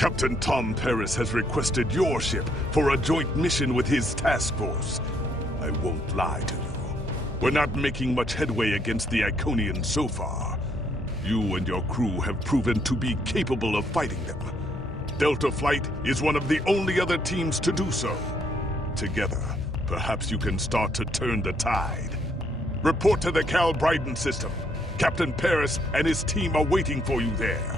Captain Tom Paris has requested your ship for a joint mission with his task force. I won't lie to you. We're not making much headway against the Iconians so far. You and your crew have proven to be capable of fighting them. Delta Flight is one of the only other teams to do so. Together, perhaps you can start to turn the tide. Report to the Cal Bryden system. Captain Paris and his team are waiting for you there.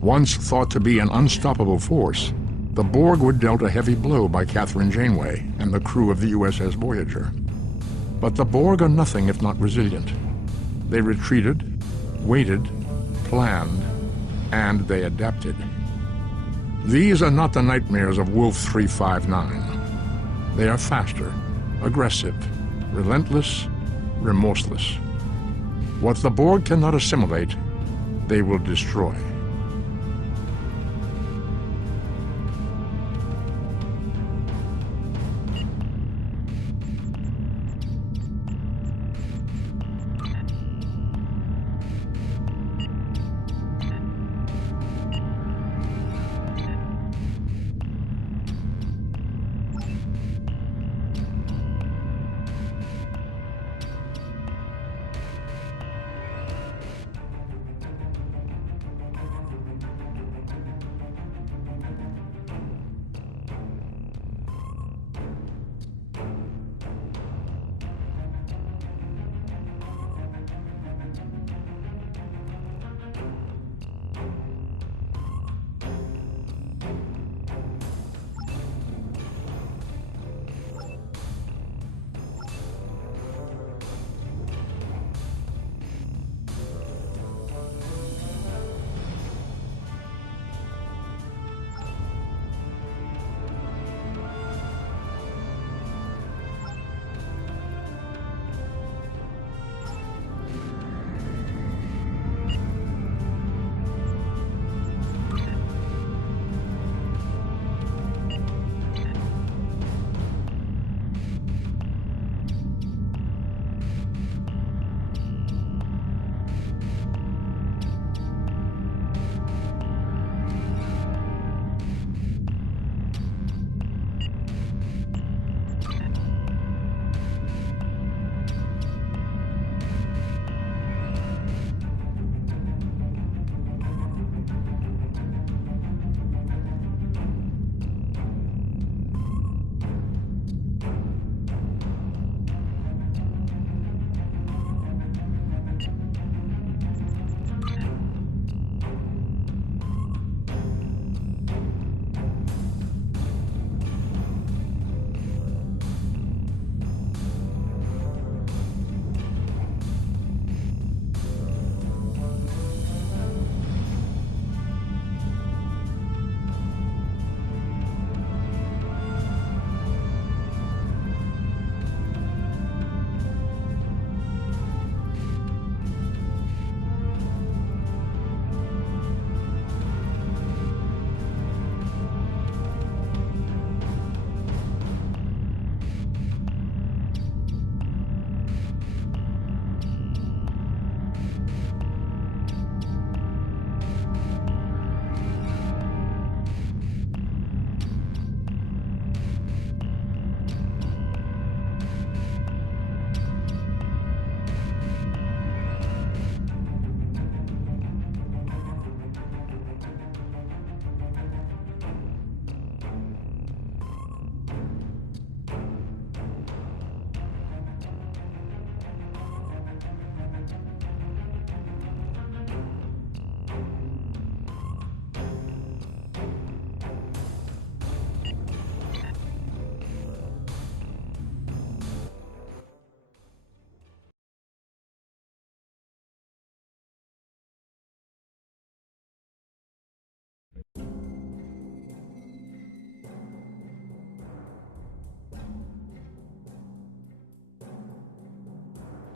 Once thought to be an unstoppable force, the Borg were dealt a heavy blow by Catherine Janeway and the crew of the USS Voyager. But the Borg are nothing if not resilient. They retreated, waited, planned, and they adapted. These are not the nightmares of Wolf 359. They are faster, aggressive, relentless, remorseless. What the Borg cannot assimilate, they will destroy.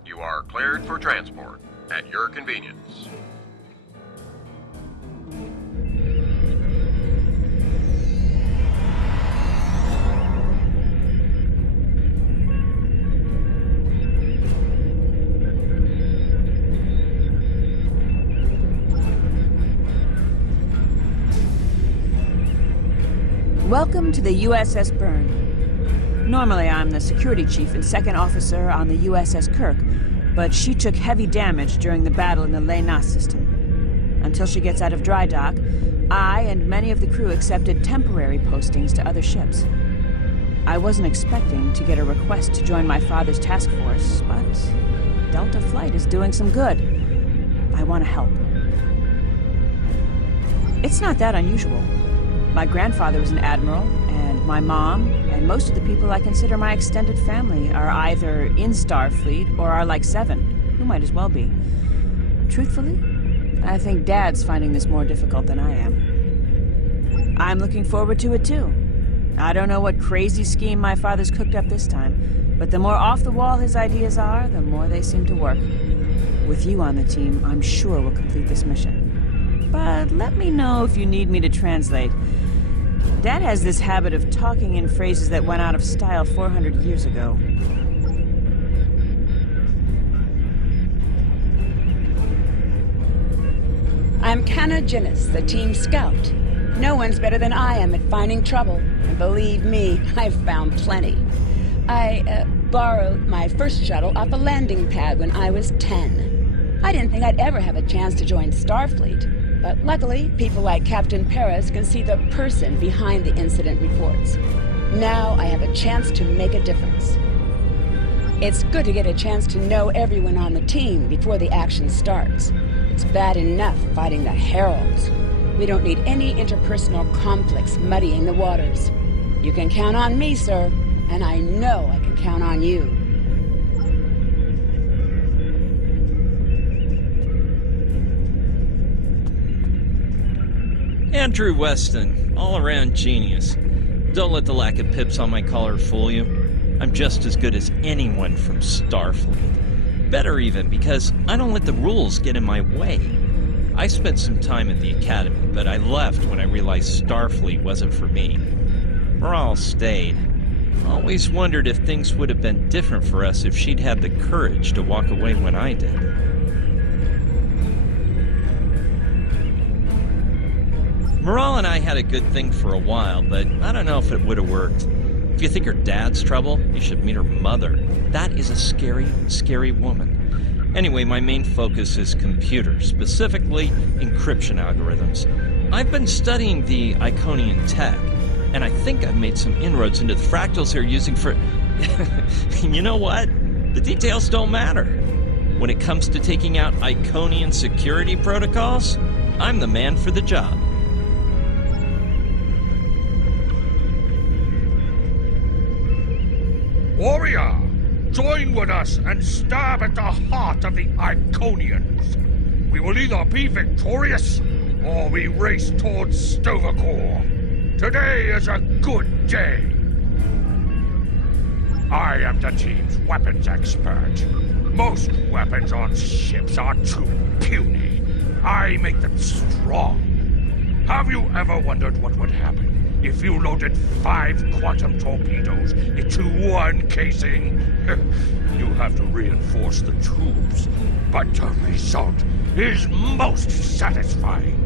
You are cleared for transport at your convenience. Welcome to the USS Byrne. Normally, I'm the security chief and second officer on the USS Kirk, but she took heavy damage during the battle in the Lena system. Until she gets out of dry dock, I and many of the crew accepted temporary postings to other ships. I wasn't expecting to get a request to join my father's task force, but Delta Flight is doing some good. I want to help. It's not that unusual. My grandfather was an admiral, and my mom, and most of the people I consider my extended family are either in Starfleet or are like Seven, who might as well be. Truthfully, I think Dad's finding this more difficult than I am. I'm looking forward to it too. I don't know what crazy scheme my father's cooked up this time, but the more off the wall his ideas are, the more they seem to work. With you on the team, I'm sure we'll complete this mission. But let me know if you need me to translate. Dad has this habit of talking in phrases that went out of style 400 years ago. I'm Kanna Jinnis, the team scout. No one's better than I am at finding trouble, and believe me, I've found plenty. I borrowed my first shuttle off a landing pad when I was 10. I didn't think I'd ever have a chance to join Starfleet, but luckily, people like Captain Paris can see the person behind the incident reports. Now I have a chance to make a difference. It's good to get a chance to know everyone on the team before the action starts. It's bad enough fighting the Heralds. We don't need any interpersonal conflicts muddying the waters. You can count on me, sir, and I know I can count on you. Andrew Weston, all-around genius. Don't let the lack of pips on my collar fool you. I'm just as good as anyone from Starfleet. Better even, because I don't let the rules get in my way. I spent some time at the Academy, but I left when I realized Starfleet wasn't for me. Morale stayed. Always wondered if things would have been different for us if she'd had the courage to walk away when I did. Morale and I had a good thing for a while, but I don't know if it would have worked. If you think her dad's trouble, you should meet her mother. That is a scary, scary woman. Anyway, my main focus is computers, specifically encryption algorithms. I've been studying the Iconian tech, and I think I've made some inroads into the fractals they're using for... You know what? The details don't matter. When it comes to taking out Iconian security protocols, I'm the man for the job. Warrior, join with us and stab at the heart of the Iconians. We will either be victorious, or we race towards Sto-vo-kor. Today is a good day. I am the team's weapons expert. Most weapons on ships are too puny. I make them strong. Have you ever wondered what would happen if you loaded 5 quantum torpedoes into one casing? You have to reinforce the tubes, but the result is most satisfying.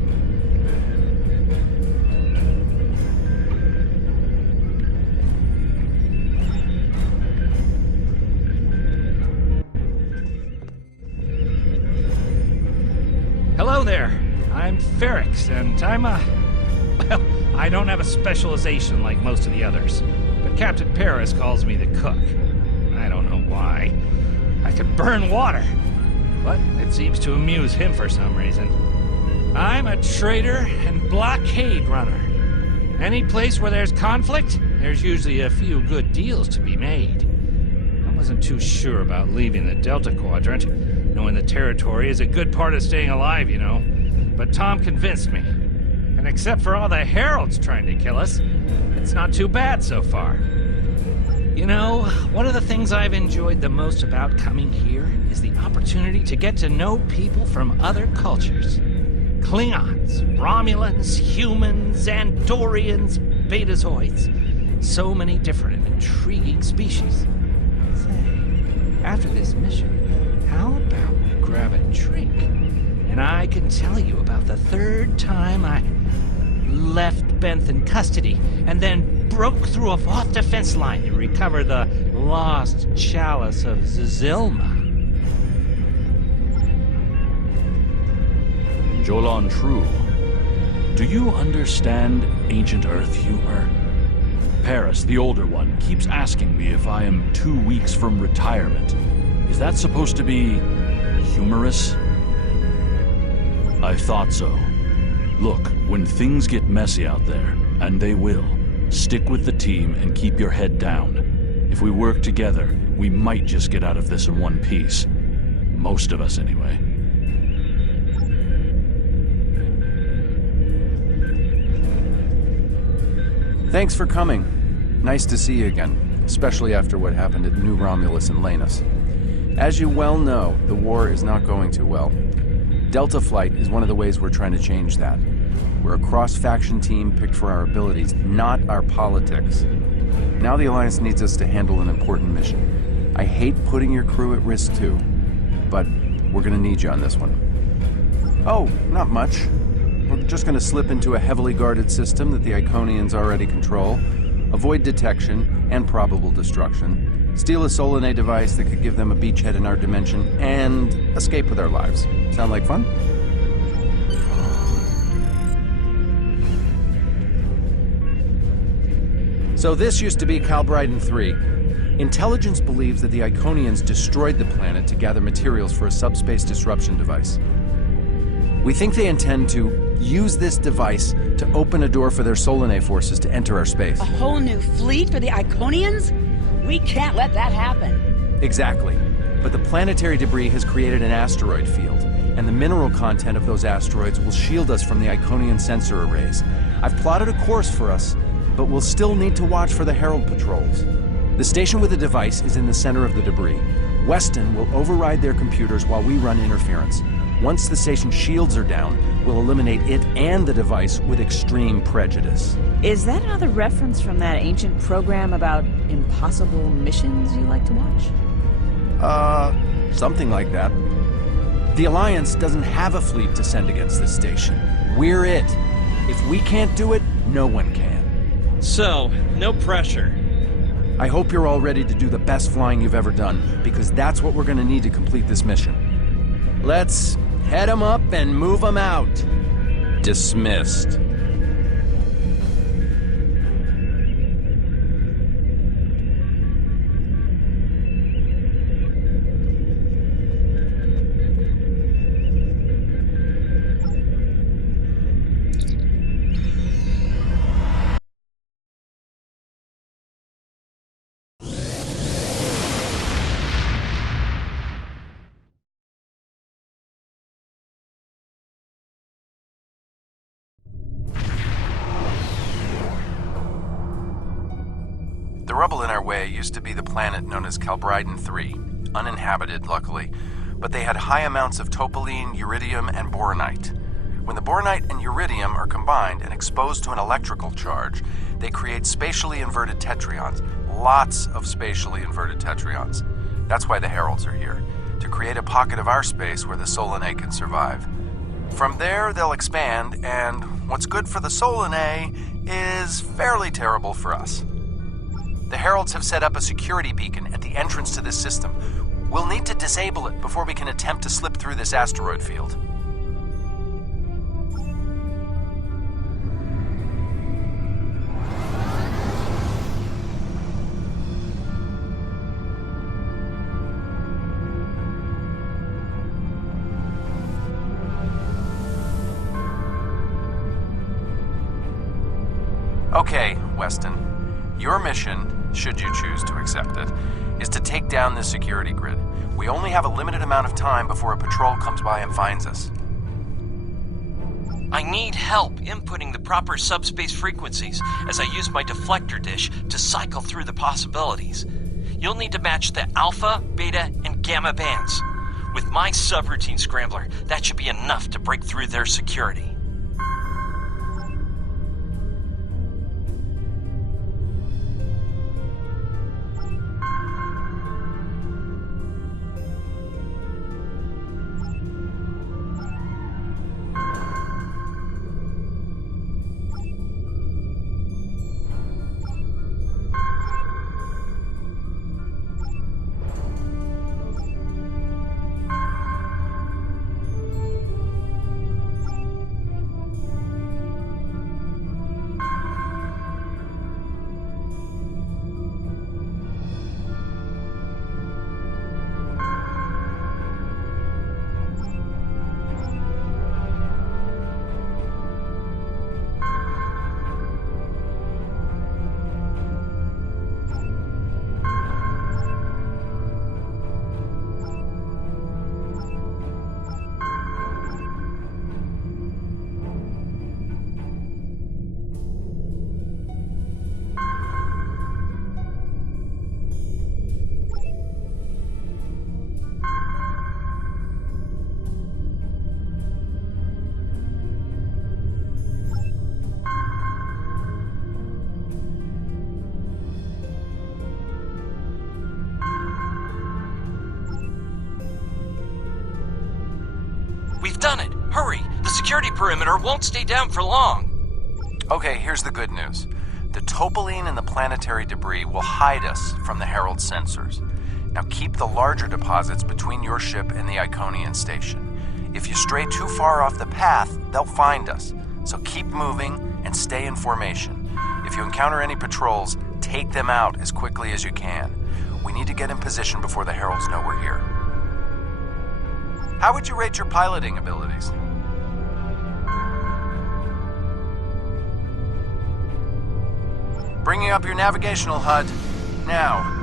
Hello there. I'm Ferrix, and I'm well, I don't have a specialization like most of the others, but Captain Paris calls me the cook. I don't know why. I can burn water, but it seems to amuse him for some reason. I'm a trader and blockade runner. Any place where there's conflict, there's usually a few good deals to be made. I wasn't too sure about leaving the Delta Quadrant. Knowing the territory is a good part of staying alive, you know. But Tom convinced me. And except for all the Heralds trying to kill us, it's not too bad so far. You know, one of the things I've enjoyed the most about coming here is the opportunity to get to know people from other cultures. Klingons, Romulans, humans, Andorians, Betazoids. So many different and intriguing species. Say, after this mission, how about we grab a drink? And I can tell you about the third time I left Benth in custody and then broke through a Voth defense line to recover the lost chalice of Zilma. Jolan True, do you understand ancient Earth humor? Paris, the older one, keeps asking me if I am 2 weeks from retirement. Is that supposed to be humorous? I thought so. Look, when things get messy out there, and they will, stick with the team and keep your head down. If we work together, we might just get out of this in one piece. Most of us, anyway. Thanks for coming. Nice to see you again, especially after what happened at New Romulus and Lanus. As you well know, the war is not going too well. Delta Flight is one of the ways we're trying to change that. We're a cross-faction team picked for our abilities, not our politics. Now the Alliance needs us to handle an important mission. I hate putting your crew at risk too, but we're gonna need you on this one. Oh, not much. We're just gonna slip into a heavily guarded system that the Iconians already control, avoid detection and probable destruction, steal a Solanae device that could give them a beachhead in our dimension, and escape with our lives. Sound like fun? So this used to be Calbriden 3. Intelligence believes that the Iconians destroyed the planet to gather materials for a subspace disruption device. We think they intend to use this device to open a door for their Solanae forces to enter our space. A whole new fleet for the Iconians? We can't let that happen. Exactly. But the planetary debris has created an asteroid field, and the mineral content of those asteroids will shield us from the Iconian sensor arrays. I've plotted a course for us, but we'll still need to watch for the Herald patrols. The station with the device is in the center of the debris. Weston will override their computers while we run interference. Once the station's shields are down, we'll eliminate it and the device with extreme prejudice. Is that another reference from that ancient program about impossible missions you like to watch? Something like that. The Alliance doesn't have a fleet to send against this station. We're it. If we can't do it, no one can. So, no pressure. I hope you're all ready to do the best flying you've ever done, because that's what we're gonna need to complete this mission. Let's head 'em up and move 'em out. Dismissed. The rubble in our way used to be the planet known as Calbriden 3, uninhabited, luckily, but they had high amounts of topoline, uridium, and boronite. When the boronite and uridium are combined and exposed to an electrical charge, they create spatially inverted tetraons, lots of spatially inverted tetraons. That's why the Heralds are here, to create a pocket of our space where the Solanae can survive. From there, they'll expand, and what's good for the Solanae is fairly terrible for us. The Heralds have set up a security beacon at the entrance to this system. We'll need to disable it before we can attempt to slip through this asteroid field. Okay, Weston. Your mission, should you choose to accept it, is to take down this security grid. We only have a limited amount of time before a patrol comes by and finds us. I need help inputting the proper subspace frequencies as I use my deflector dish to cycle through the possibilities. You'll need to match the alpha, beta, and gamma bands. With my subroutine scrambler, that should be enough to break through their security. security perimeter won't stay down for long. Okay, here's the good news. The topoline and the planetary debris will hide us from the Herald sensors. Now keep the larger deposits between your ship and the Iconian station. If you stray too far off the path, they'll find us. So keep moving and stay in formation. If you encounter any patrols, take them out as quickly as you can. We need to get in position before the Heralds know we're here. How would you rate your piloting abilities? Bringing up your navigational HUD. Now.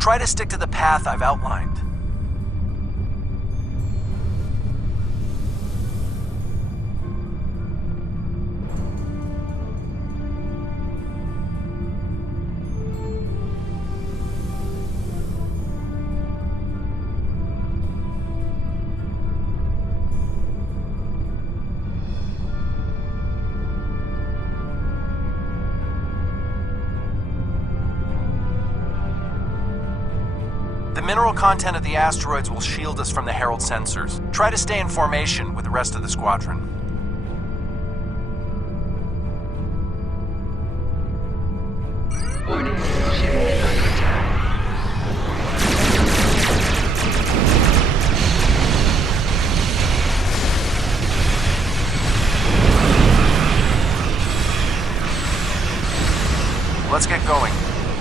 Try to stick to the path I've outlined. The mineral content of the asteroids will shield us from the Herald sensors. Try to stay in formation with the rest of the squadron. Warning, ship is under attack. Let's get going.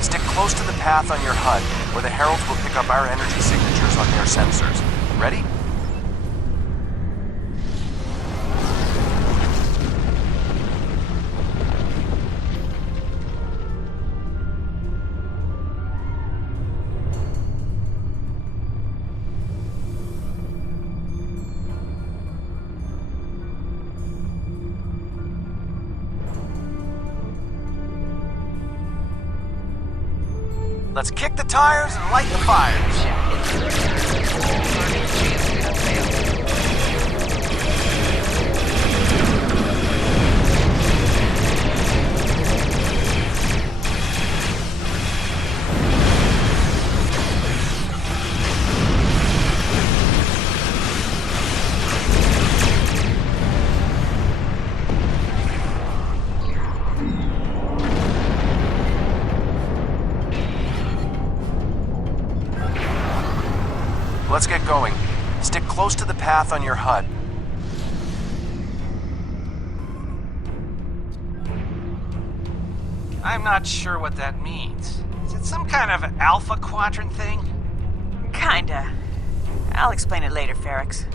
Stick close to the path on your HUD, where the Heralds will pick up our energy signatures on their sensors. Ready? Let's kick the tires and light the fires. Let's get going. Stick close to the path on your HUD. I'm not sure what that means. Is it some kind of Alpha Quadrant thing? Kinda. I'll explain it later, Ferrix.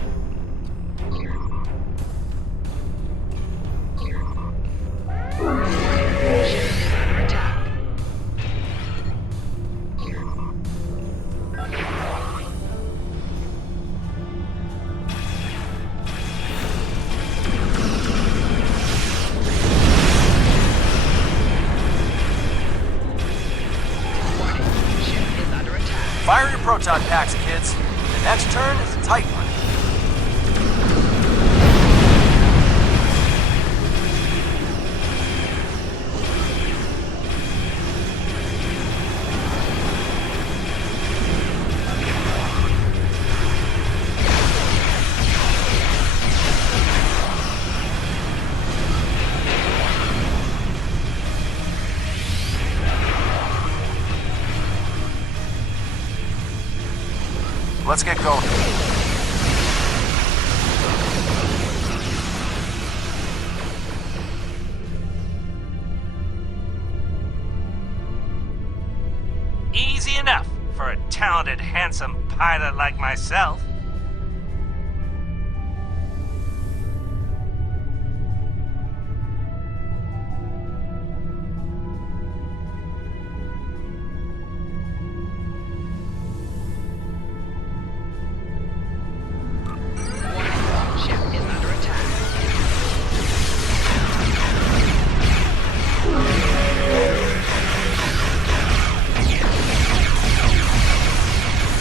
Fire your proton packs, kids. The next turn is a tight one. Let's get going. Easy enough for a talented, handsome pilot like myself.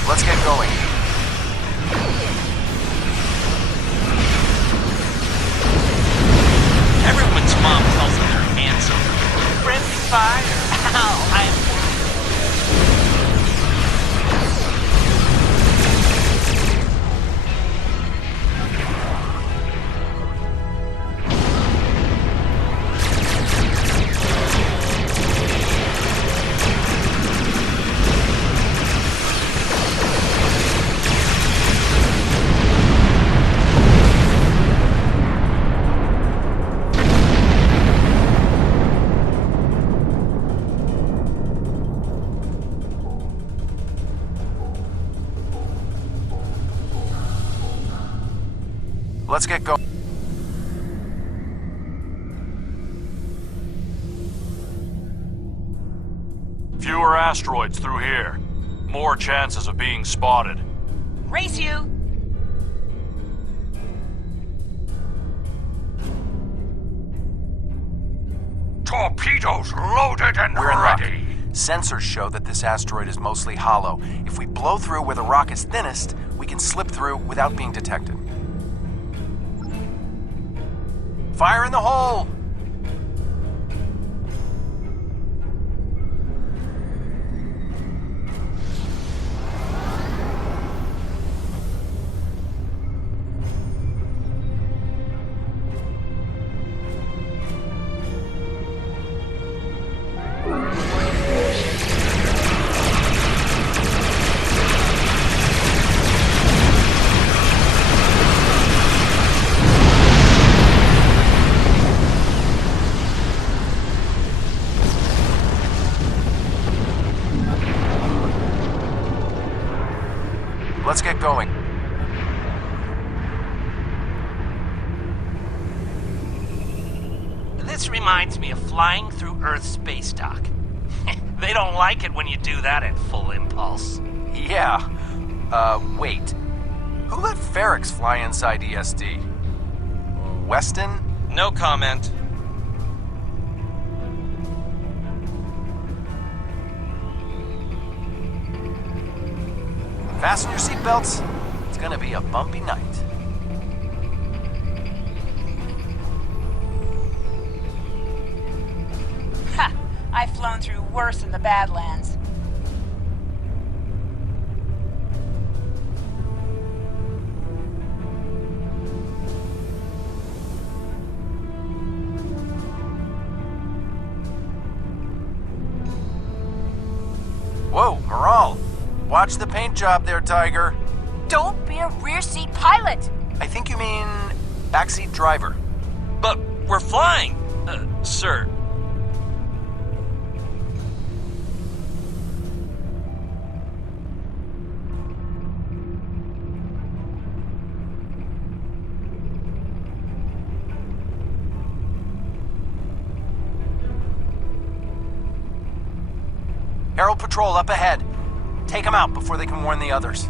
Let's get going. Everyone's mom tells them they're handsome. Friendly fire. Ow, I'm... Let's get going. Fewer asteroids through here. More chances of being spotted. Race you! Torpedoes loaded and We're in luck. ready. Sensors show that this asteroid is mostly hollow. If we blow through where the rock is thinnest, we can slip through without being detected. Fire in the hole! Let's get going. This reminds me of flying through Earth's space dock. They don't like it when you do that at full impulse. Yeah. Wait. Who let Ferrix fly inside ESD? Weston? No comment. Fasten your seatbelts. It's gonna be a bumpy night. Ha! I've flown through worse in the Badlands. Whoa, Maral. Watch the paint job there, Tiger. Don't be a rear seat pilot! I think you mean backseat driver. But we're flying, sir. Herald Patrol up ahead. Take them out before they can warn the others.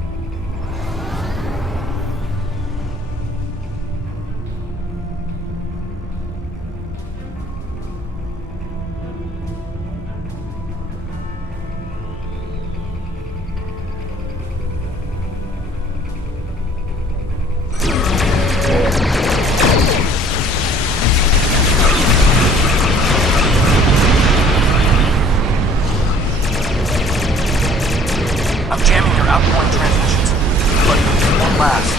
I'm jamming your outgoing transmissions, but it won't last.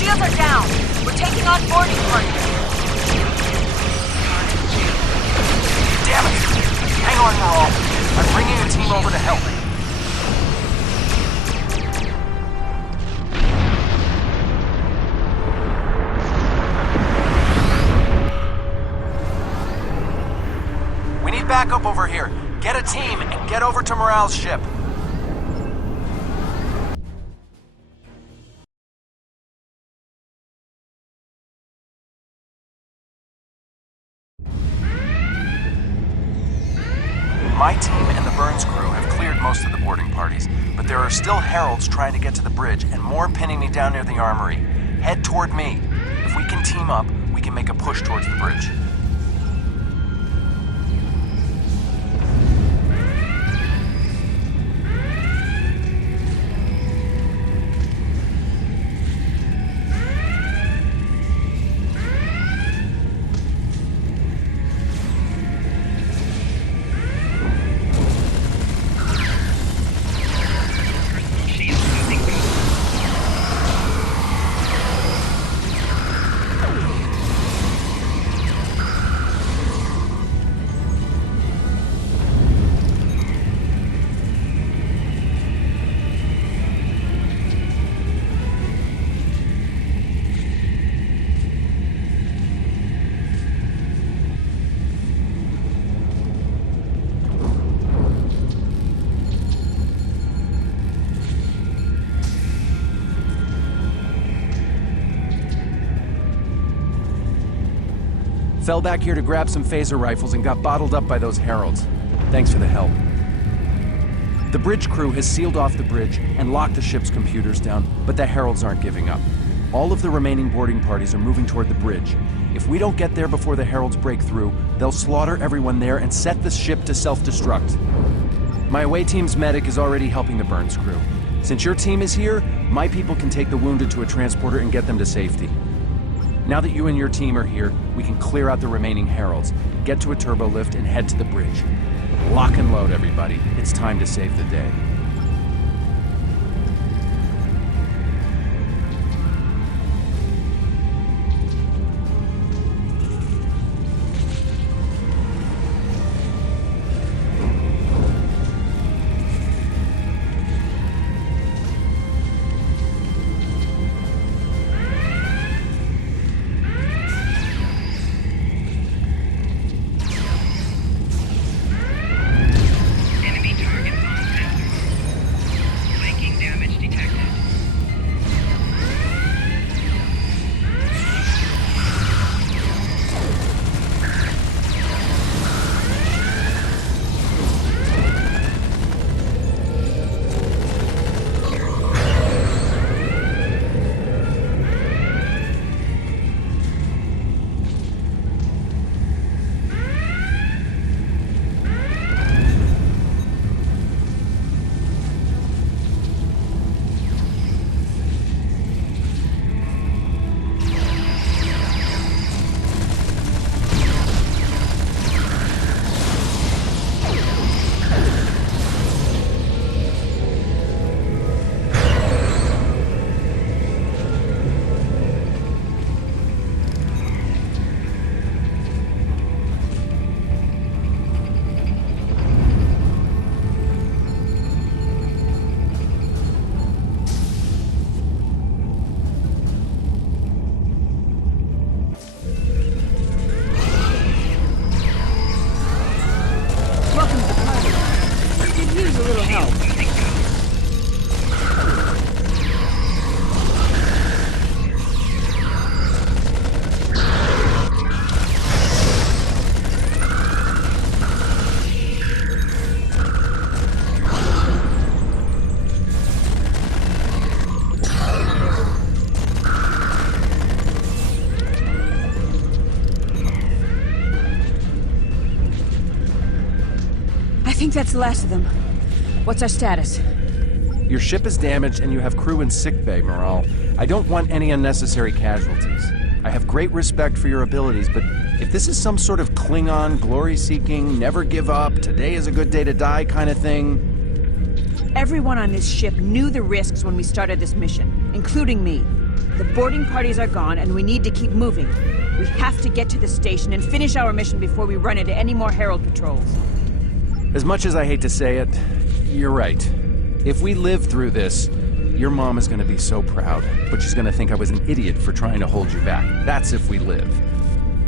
Shields are down! We're taking on boarding parties! Damn it! Hang on, Maral. I'm bringing a team over to help. We need backup over here. Get a team and get over to Morale's ship. My team and the Burns crew have cleared most of the boarding parties, but there are still heralds trying to get to the bridge and more pinning me down near the armory. Head toward me. The If we can team up, we can make a push towards the bridge. Fell back here to grab some phaser rifles and got bottled up by those heralds. Thanks for the help. The bridge crew has sealed off the bridge and locked the ship's computers down, but the heralds aren't giving up. All of the remaining boarding parties are moving toward the bridge. If we don't get there before the heralds break through, they'll slaughter everyone there and set the ship to self-destruct. My away team's medic is already helping the Burns crew. Since your team is here, my people can take the wounded to a transporter and get them to safety. Now that you and your team are here, we can clear out the remaining heralds, get to a turbo lift, and head to the bridge. Lock and load, everybody. It's time to save the day. I think that's the last of them. What's our status? Your ship is damaged and you have crew in sickbay, Morale. I don't want any unnecessary casualties. I have great respect for your abilities, but if this is some sort of Klingon, glory-seeking, never give up, today is a good day to die kind of thing... Everyone on this ship knew the risks when we started this mission, including me. The boarding parties are gone, and we need to keep moving. We have to get to the station and finish our mission before we run into any more Herald patrols. As much as I hate to say it, you're right. If we live through this, your mom is gonna be so proud, but she's gonna think I was an idiot for trying to hold you back. That's if we live.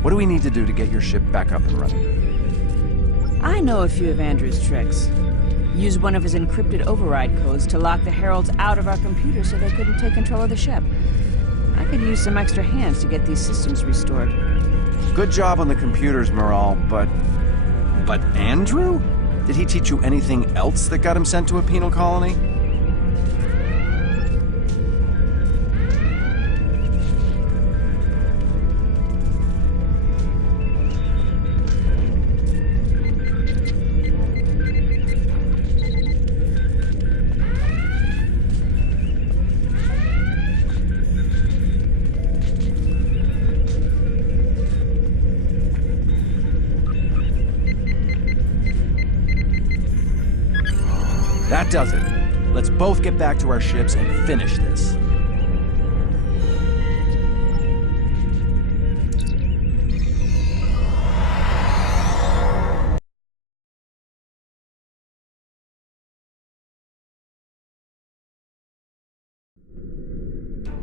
What do we need to do to get your ship back up and running? I know a few of Andrew's tricks. Use one of his encrypted override codes to lock the Heralds out of our computer so they couldn't take control of the ship. I could use some extra hands to get these systems restored. Good job on the computers, Morale, but Andrew? Did he teach you anything else that got him sent to a penal colony? does it. Let's both get back to our ships and finish this.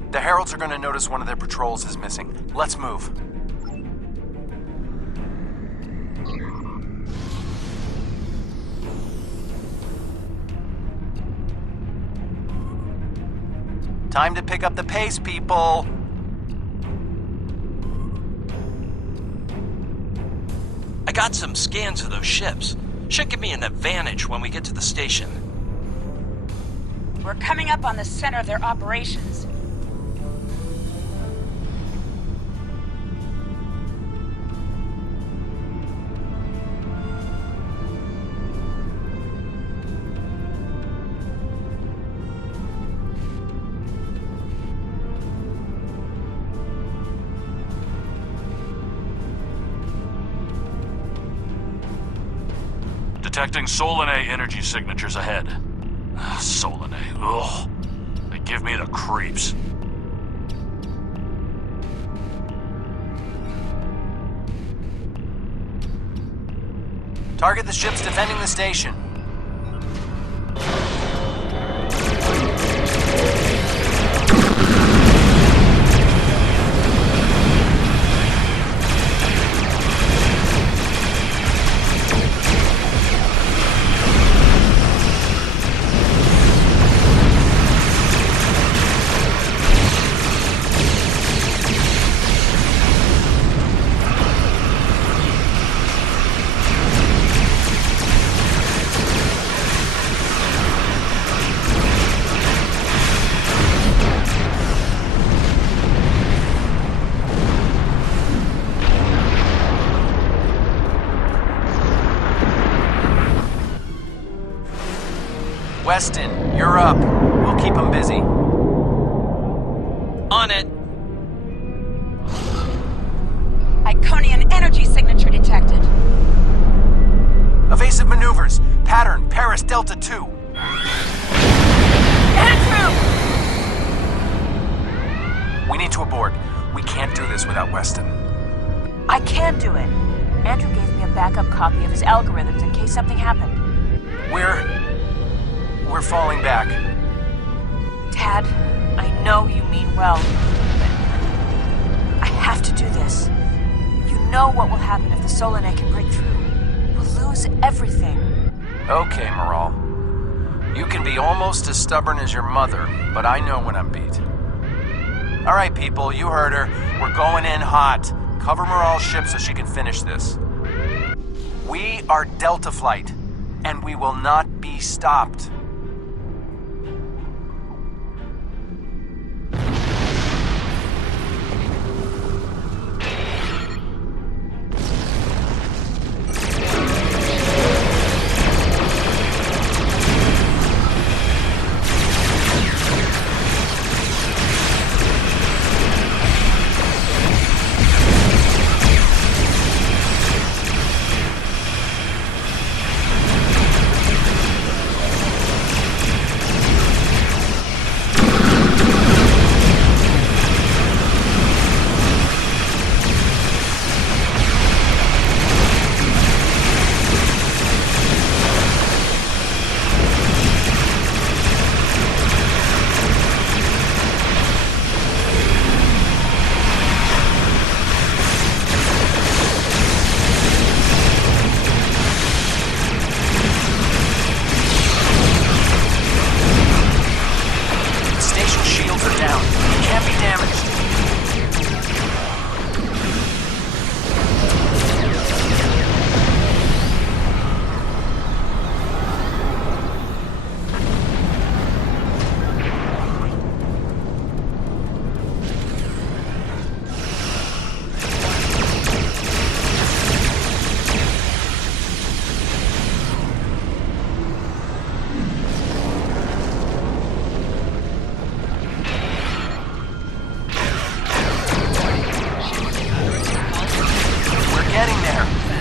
The Heralds are going to notice one of their patrols is missing. Let's move. Time to pick up the pace, people! I got some scans of those ships. Should give me an advantage when we get to the station. We're coming up on the center of their operations. Detecting Solanae energy signatures ahead. Solanae, ugh. They give me the creeps. Target the ships defending the station. Weston, you're up. We'll keep them busy. On it! Iconian energy signature detected. Evasive maneuvers. Pattern, Paris Delta 2. Andrew! We need to abort. We can't do this without Weston. I can do it. Andrew gave me a backup copy of his algorithms in case something happened. We're falling back. Tad, I know you mean well, but I have to do this. You know what will happen if the Solanae can break through. We'll lose everything. Okay, Maral. You can be almost as stubborn as your mother, but I know when I'm beat. All right, people, you heard her. We're going in hot. Cover Maral's ship so she can finish this. We are Delta Flight, and we will not be stopped.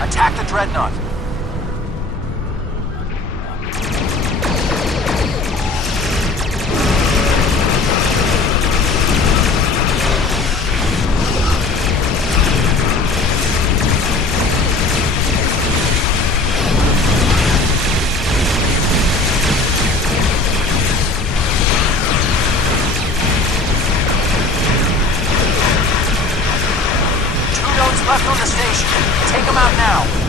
Attack the Dreadnought! left on the station. Take them out now.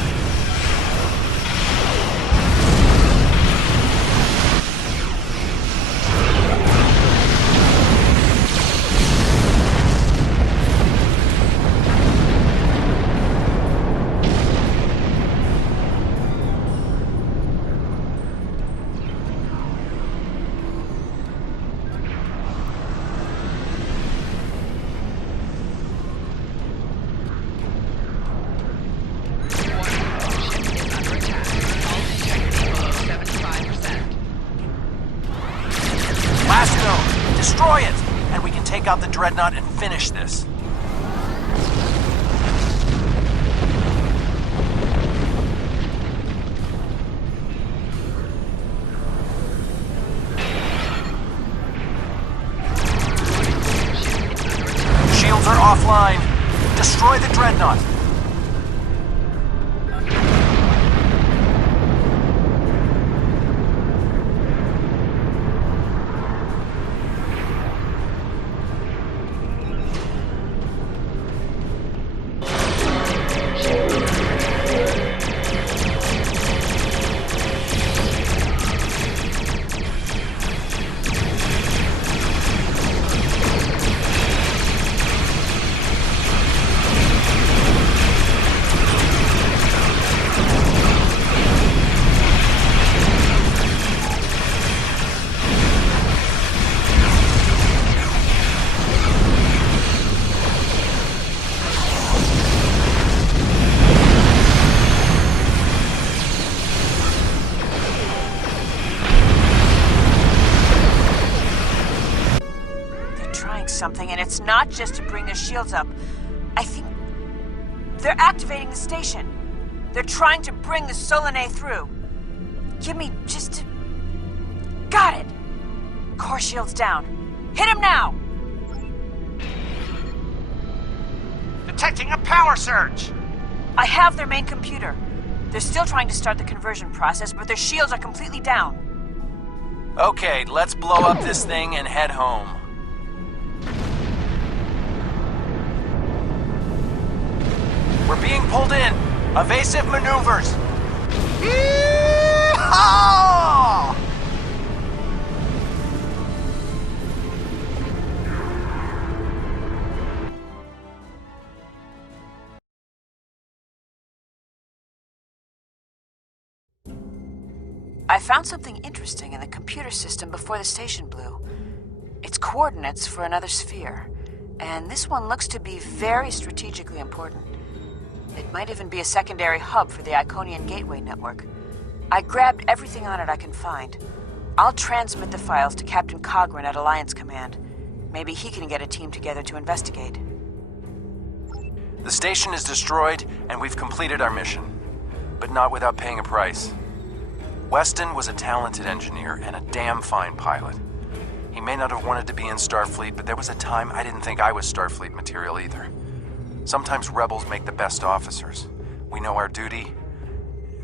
Destroy it, and we can take out the Dreadnought and finish this. Shields are offline. Destroy the Dreadnought. Something, and it's not just to bring their shields up. I think they're activating the station. They're trying to bring the Solanae through. Give me just a... Got it! Core shields down. Hit him now! Detecting a power surge! I have their main computer. They're still trying to start the conversion process, but their shields are completely down. Okay, let's blow up this thing and head home. We're being pulled in. Evasive maneuvers. Yee-haw! I found something interesting in the computer system before the station blew. It's coordinates for another sphere, and this one looks to be very strategically important. It might even be a secondary hub for the Iconian Gateway network. I grabbed everything on it I can find. I'll transmit the files to Captain Cogran at Alliance Command. Maybe he can get a team together to investigate. The station is destroyed, and we've completed our mission. But not without paying a price. Weston was a talented engineer and a damn fine pilot. He may not have wanted to be in Starfleet, but there was a time I didn't think I was Starfleet material either. Sometimes rebels make the best officers. We know our duty.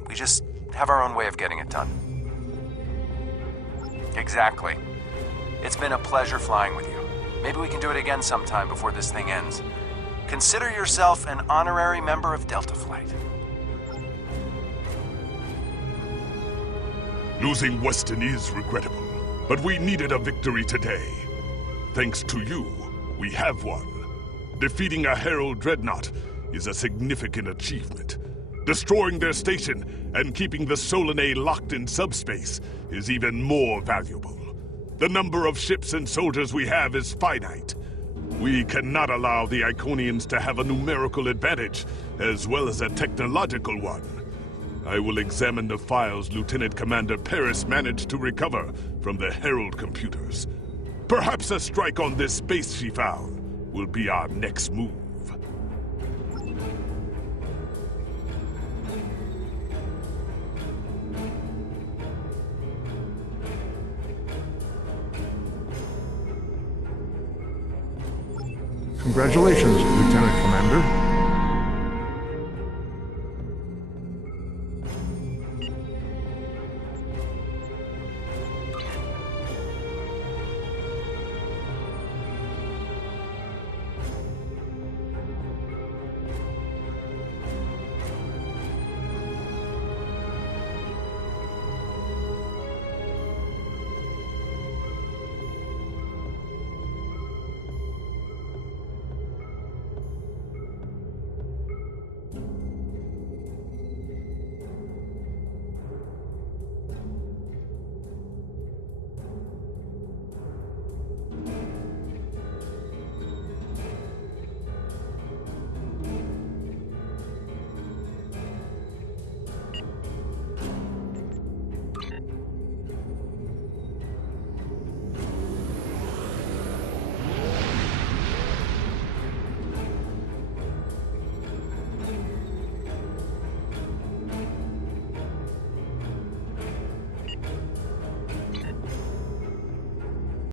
We just have our own way of getting it done. Exactly. It's been a pleasure flying with you. Maybe we can do it again sometime before this thing ends. Consider yourself an honorary member of Delta Flight. Losing Weston is regrettable, but we needed a victory today. Thanks to you, we have one. Defeating a Herald Dreadnought is a significant achievement. Destroying their station and keeping the Solanae locked in subspace is even more valuable. The number of ships and soldiers we have is finite. We cannot allow the Iconians to have a numerical advantage, as well as a technological one. I will examine the files Lieutenant Commander Paris managed to recover from the Herald computers. Perhaps a strike on this base she found will be our next move. Congratulations, Lieutenant Commander.